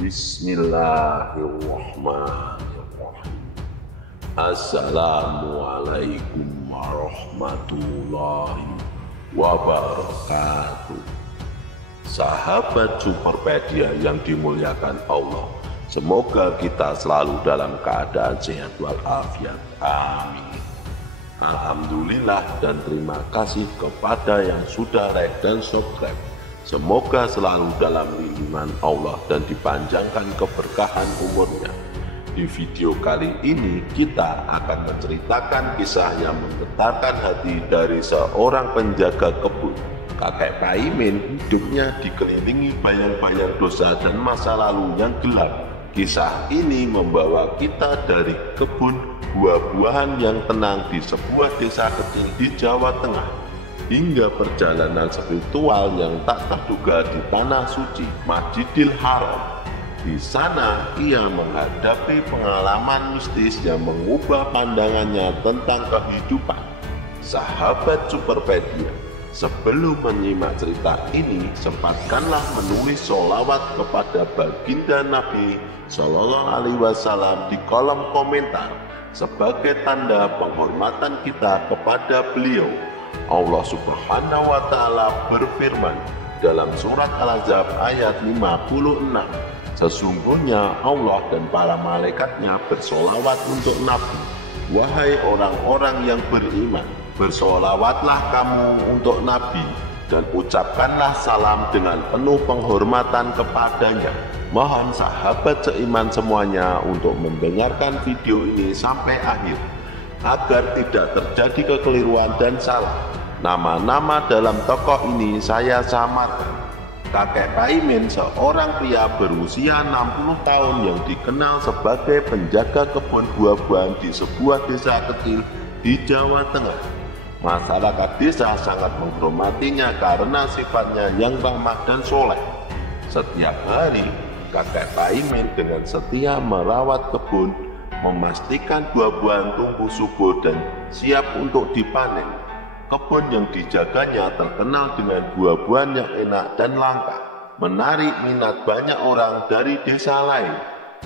Bismillahirrahmanirrahim. Assalamualaikum warahmatullahi wabarakatuh. Sahabat Superpedia yang dimuliakan Allah, semoga kita selalu dalam keadaan sehat walafiat. Amin. Alhamdulillah dan terima kasih kepada yang sudah like dan subscribe. Semoga selalu dalam lindungan Allah dan dipanjangkan keberkahan umurnya. Di video kali ini kita akan menceritakan kisah yang menggetarkan hati dari seorang penjaga kebun. Kakek Paimin hidupnya dikelilingi bayang-bayang dosa dan masa lalu yang gelap. Kisah ini membawa kita dari kebun buah-buahan yang tenang di sebuah desa kecil di Jawa Tengah, hingga perjalanan spiritual yang tak terduga di tanah suci Masjidil Haram. Di sana ia menghadapi pengalaman mistis yang mengubah pandangannya tentang kehidupan. Sahabat Superpedia, sebelum menyimak cerita ini, sempatkanlah menulis sholawat kepada baginda Nabi Shallallahu Alaihi Wasallam di kolom komentar sebagai tanda penghormatan kita kepada beliau. Allah Subhanahu wa Ta'ala berfirman dalam surat Al-Ahzab ayat 56, sesungguhnya Allah dan para malaikatnya bersolawat untuk Nabi. Wahai orang-orang yang beriman, bersolawatlah kamu untuk Nabi dan ucapkanlah salam dengan penuh penghormatan kepadanya. Mohon sahabat seiman semuanya untuk mendengarkan video ini sampai akhir, agar tidak terjadi kekeliruan dan salah. Nama-nama dalam tokoh ini saya samarkan. Kakek Paimin, seorang pria berusia 60 tahun yang dikenal sebagai penjaga kebun buah-buahan di sebuah desa kecil di Jawa Tengah. Masyarakat desa sangat menghormatinya karena sifatnya yang ramah dan soleh. Setiap hari, kakek Paimin dengan setia merawat kebun, memastikan buah-buahan tumbuh subur dan siap untuk dipanen. Kebun yang dijaganya terkenal dengan buah-buahan yang enak dan langka, menarik minat banyak orang dari desa lain.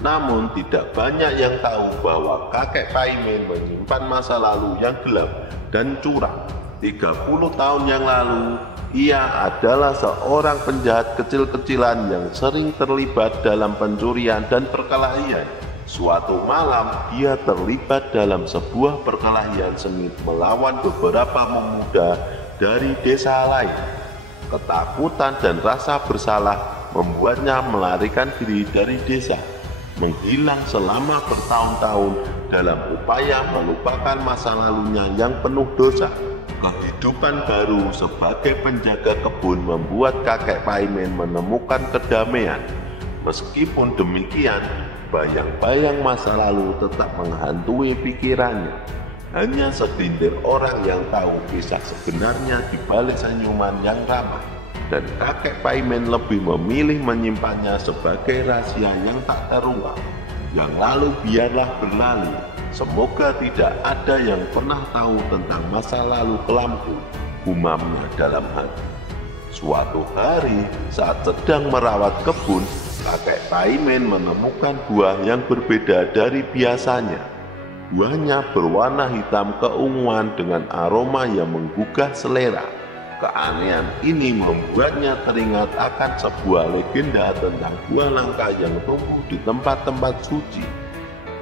Namun tidak banyak yang tahu bahwa kakek Paimin menyimpan masa lalu yang gelap dan curang. 30 tahun yang lalu, ia adalah seorang penjahat kecil-kecilan yang sering terlibat dalam pencurian dan perkelahian. Suatu malam, dia terlibat dalam sebuah perkelahian sengit melawan beberapa pemuda dari desa lain. Ketakutan dan rasa bersalah membuatnya melarikan diri dari desa, menghilang selama bertahun-tahun dalam upaya melupakan masa lalunya yang penuh dosa. Kehidupan baru sebagai penjaga kebun membuat kakek Paimin menemukan kedamaian. Meskipun demikian, bayang-bayang masa lalu tetap menghantui pikirannya. Hanya segelintir orang yang tahu kisah sebenarnya di balik senyuman yang ramah, dan kakek Paimin lebih memilih menyimpannya sebagai rahasia yang tak terungkap. Yang lalu biarlah berlalu, semoga tidak ada yang pernah tahu tentang masa lalu kelamku, gumamnya dalam hati. Suatu hari saat sedang merawat kebun, kakek Paimin menemukan buah yang berbeda dari biasanya. Buahnya berwarna hitam keunguan dengan aroma yang menggugah selera. Keanehan ini membuatnya teringat akan sebuah legenda tentang buah langka yang tumbuh di tempat-tempat suci.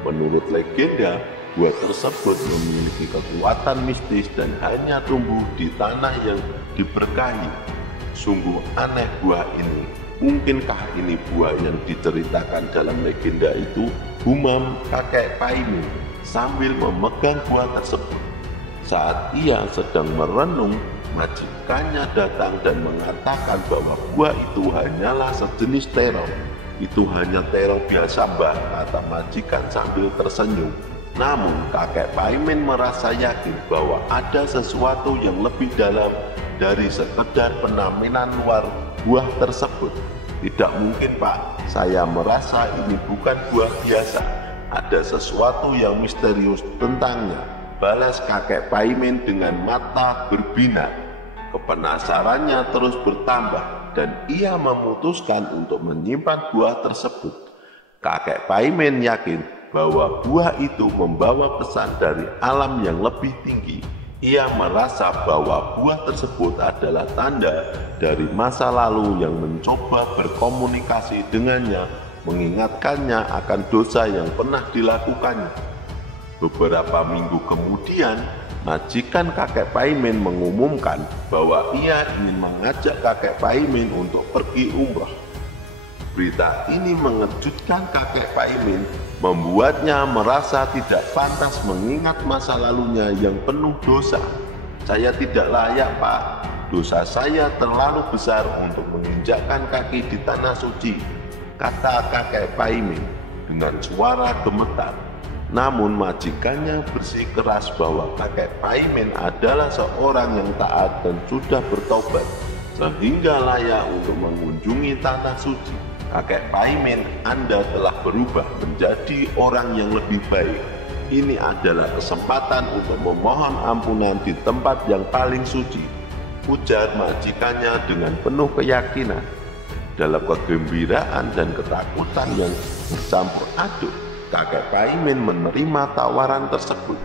Menurut legenda, buah tersebut memiliki kekuatan mistis dan hanya tumbuh di tanah yang diberkahi. Sungguh aneh buah ini. Mungkinkah ini buah yang diceritakan dalam legenda itu? Gumam kakek Paimin sambil memegang buah tersebut. Saat ia sedang merenung, majikannya datang dan mengatakan bahwa buah itu hanyalah sejenis terong. Itu hanya terong biasa, Mbah, kata majikan sambil tersenyum. Namun kakek Paimin merasa yakin bahwa ada sesuatu yang lebih dalam dari sekedar penampilan luar buah tersebut. Tidak mungkin, Pak, saya merasa ini bukan buah biasa. Ada sesuatu yang misterius tentangnya, balas kakek Paimin dengan mata berbinar. Kepenasarannya terus bertambah. dan ia memutuskan untuk menyimpan buah tersebut. Kakek Paimin yakin bahwa buah itu membawa pesan dari alam yang lebih tinggi. Ia merasa bahwa buah tersebut adalah tanda dari masa lalu yang mencoba berkomunikasi dengannya, mengingatkannya akan dosa yang pernah dilakukannya. Beberapa minggu kemudian, majikan kakek Paimin mengumumkan bahwa ia ingin mengajak kakek Paimin untuk pergi umrah. Berita ini mengejutkan kakek Paimin, membuatnya merasa tidak pantas mengingat masa lalunya yang penuh dosa. "Saya tidak layak, Pak. Dosa saya terlalu besar untuk menginjakkan kaki di tanah suci," kata kakek Paimin dengan suara gemetar. Namun majikannya bersikeras bahwa kakek Paimin adalah seorang yang taat dan sudah bertobat, sehingga layak untuk mengunjungi tanah suci. "Kakek Paimin, Anda telah berubah menjadi orang yang lebih baik. Ini adalah kesempatan untuk memohon ampunan di tempat yang paling suci," ujar majikannya dengan penuh keyakinan. Dalam kegembiraan dan ketakutan yang bercampur aduk, kakek Paimin menerima tawaran tersebut.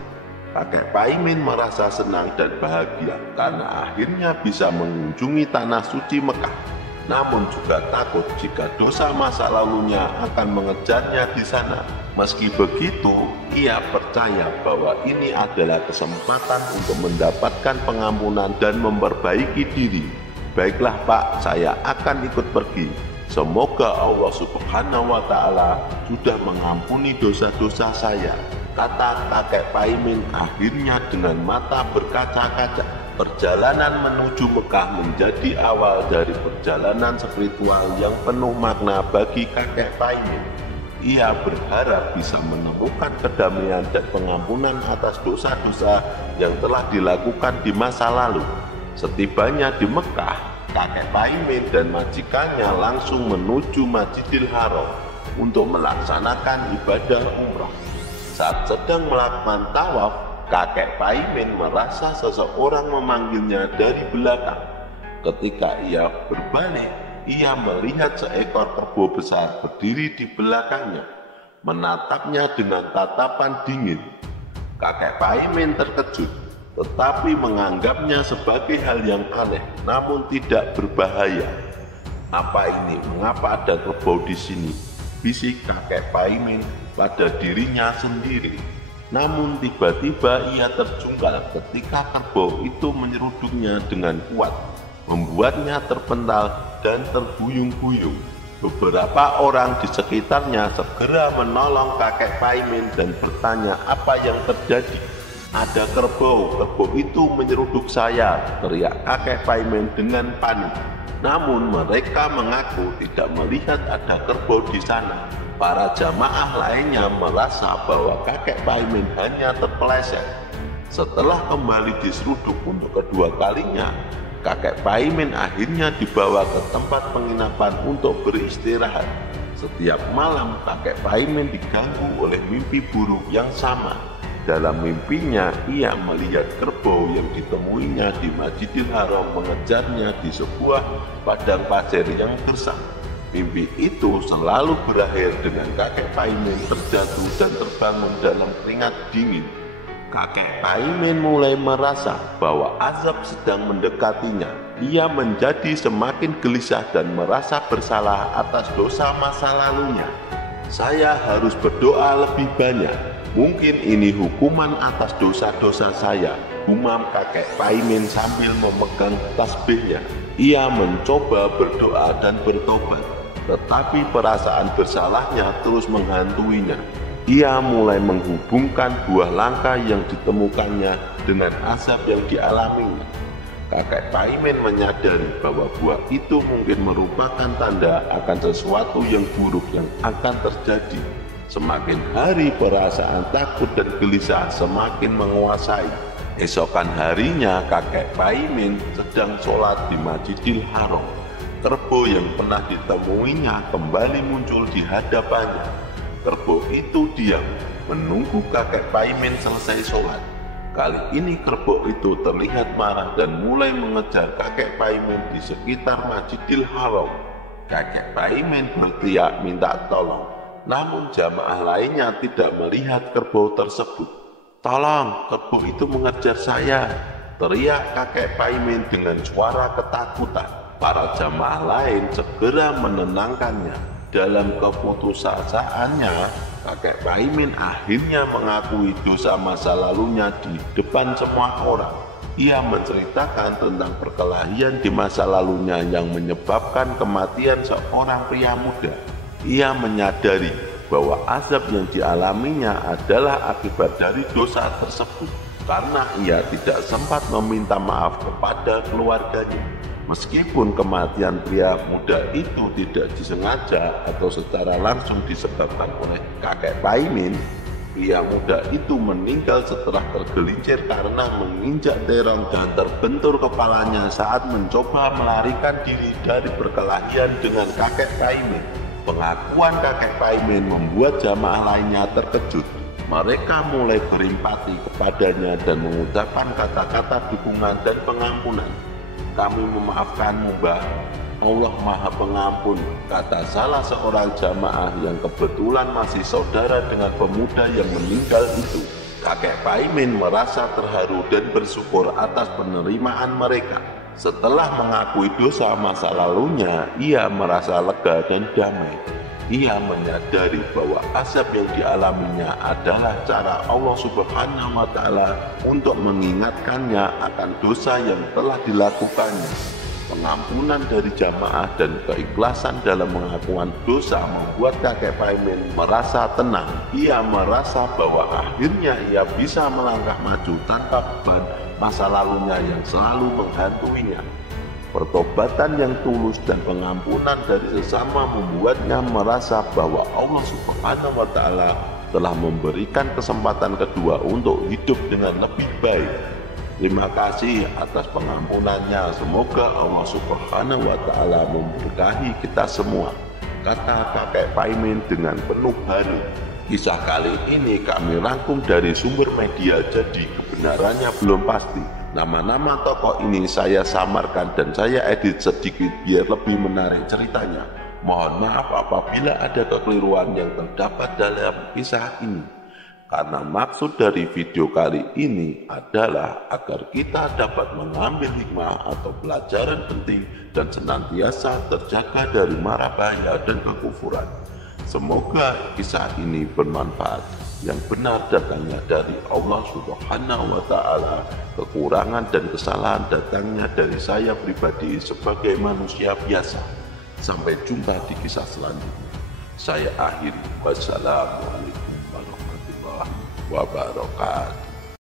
Kakek Paimin merasa senang dan bahagia karena akhirnya bisa mengunjungi tanah suci Mekah. Namun juga takut jika dosa masa lalunya akan mengejarnya di sana. Meski begitu, ia percaya bahwa ini adalah kesempatan untuk mendapatkan pengampunan dan memperbaiki diri. "Baiklah Pak, saya akan ikut pergi. Semoga Allah Subhanahu wa Ta'ala sudah mengampuni dosa-dosa saya," kata kakek Paimin akhirnya dengan mata berkaca-kaca. Perjalanan menuju Mekah menjadi awal dari perjalanan spiritual yang penuh makna bagi kakek Paimin. Ia berharap bisa menemukan kedamaian dan pengampunan atas dosa-dosa yang telah dilakukan di masa lalu. Setibanya di Mekah, kakek Paimin dan majikannya langsung menuju Masjidil Haram untuk melaksanakan ibadah umrah. Saat sedang melakukan tawaf, kakek Paimin merasa seseorang memanggilnya dari belakang. Ketika ia berbalik, ia melihat seekor kebo besar berdiri di belakangnya, menatapnya dengan tatapan dingin. Kakek Paimin terkejut, tetapi menganggapnya sebagai hal yang aneh, namun tidak berbahaya. "Apa ini? Mengapa ada kerbau di sini?" bisik kakek Paimin pada dirinya sendiri. Namun tiba-tiba ia terjungkal ketika kerbau itu menyeruduknya dengan kuat, membuatnya terpental dan terguyung-guyung. Beberapa orang di sekitarnya segera menolong kakek Paimin dan bertanya apa yang terjadi. "Ada kerbau itu menyeruduk saya," teriak kakek Paimin dengan panik. Namun mereka mengaku tidak melihat ada kerbau di sana. Para jamaah lainnya merasa bahwa kakek Paimin hanya terpeleset. Setelah kembali diseruduk untuk kedua kalinya, kakek Paimin akhirnya dibawa ke tempat penginapan untuk beristirahat. Setiap malam kakek Paimin diganggu oleh mimpi buruk yang sama. Dalam mimpinya, ia melihat kerbau yang ditemuinya di Masjidil Haram mengejarnya di sebuah padang pasir yang gersang. Mimpi itu selalu berakhir dengan kakek Paimin terjatuh dan terbangun dalam keringat dingin. Kakek Paimin mulai merasa bahwa azab sedang mendekatinya. Ia menjadi semakin gelisah dan merasa bersalah atas dosa masa lalunya. "Saya harus berdoa lebih banyak. Mungkin ini hukuman atas dosa-dosa saya," gumam kakek Paimin sambil memegang tasbihnya. Ia mencoba berdoa dan bertobat, tetapi perasaan bersalahnya terus menghantuinya. Ia mulai menghubungkan buah langka yang ditemukannya dengan azab yang dialaminya. Kakek Paimin menyadari bahwa buah itu mungkin merupakan tanda akan sesuatu yang buruk yang akan terjadi. Semakin hari perasaan takut dan gelisah semakin menguasai. Esokan harinya kakek Paimin sedang sholat di Masjidil Haram. Kerbau yang pernah ditemuinya kembali muncul di hadapannya. Kerbau itu diam menunggu kakek Paimin selesai sholat. Kali ini kerbau itu terlihat marah dan mulai mengejar kakek Paimin di sekitar Masjidil Haram. Kakek Paimin berteriak minta tolong, namun jamaah lainnya tidak melihat kerbau tersebut. "Tolong, kerbau itu mengejar saya!" teriak kakek Paimin dengan suara ketakutan. Para jamaah lain segera menenangkannya. Dalam keputusasaan,nya kakek Paimin akhirnya mengakui dosa masa lalunya di depan semua orang. Ia menceritakan tentang perkelahian di masa lalunya yang menyebabkan kematian seorang pria muda. Ia menyadari bahwa azab yang dialaminya adalah akibat dari dosa tersebut karena ia tidak sempat meminta maaf kepada keluarganya. Meskipun kematian pria muda itu tidak disengaja atau secara langsung disebabkan oleh kakek Paimin, pria muda itu meninggal setelah tergelincir karena menginjak terong dan terbentur kepalanya saat mencoba melarikan diri dari perkelahian dengan kakek Paimin. Pengakuan kakek Paimin membuat jamaah lainnya terkejut. Mereka mulai berempati kepadanya dan mengucapkan kata-kata dukungan dan pengampunan. "Kami memaafkanmu, Mbah. Allah Maha Pengampun," kata salah seorang jamaah yang kebetulan masih saudara dengan pemuda yang meninggal itu. Kakek Paimin merasa terharu dan bersyukur atas penerimaan mereka. Setelah mengakui dosa masa lalunya, ia merasa lega dan damai. Ia menyadari bahwa azab yang dialaminya adalah cara Allah Subhanahu wa Ta'ala untuk mengingatkannya akan dosa yang telah dilakukannya. Pengampunan dari jamaah dan keikhlasan dalam pengakuan dosa membuat kakek Paimin merasa tenang. Ia merasa bahwa akhirnya ia bisa melangkah maju tanpa beban masa lalunya yang selalu menghantuinya. Pertobatan yang tulus dan pengampunan dari sesama membuatnya merasa bahwa Allah Subhanahu wa Ta'ala telah memberikan kesempatan kedua untuk hidup dengan lebih baik. Terima kasih atas pengampunannya. Semoga Allah Subhanahu wa Ta'ala memberkahi kita semua, kata kakek Paimin dengan penuh haru. Kisah kali ini kami rangkum dari sumber media, jadi kebenarannya belum pasti. Nama-nama tokoh ini saya samarkan dan saya edit sedikit biar lebih menarik ceritanya. Mohon maaf apabila ada kekeliruan yang terdapat dalam kisah ini. Karena maksud dari video kali ini adalah agar kita dapat mengambil hikmah atau pelajaran penting dan senantiasa terjaga dari mara bahaya dan kekufuran. Semoga kisah ini bermanfaat. Yang benar datangnya dari Allah Subhanahu wa Ta'ala, kekurangan dan kesalahan datangnya dari saya pribadi sebagai manusia biasa. Sampai jumpa di kisah selanjutnya. Saya akhiri. Wassalamualaikum warahmatullahi wabarakatuh.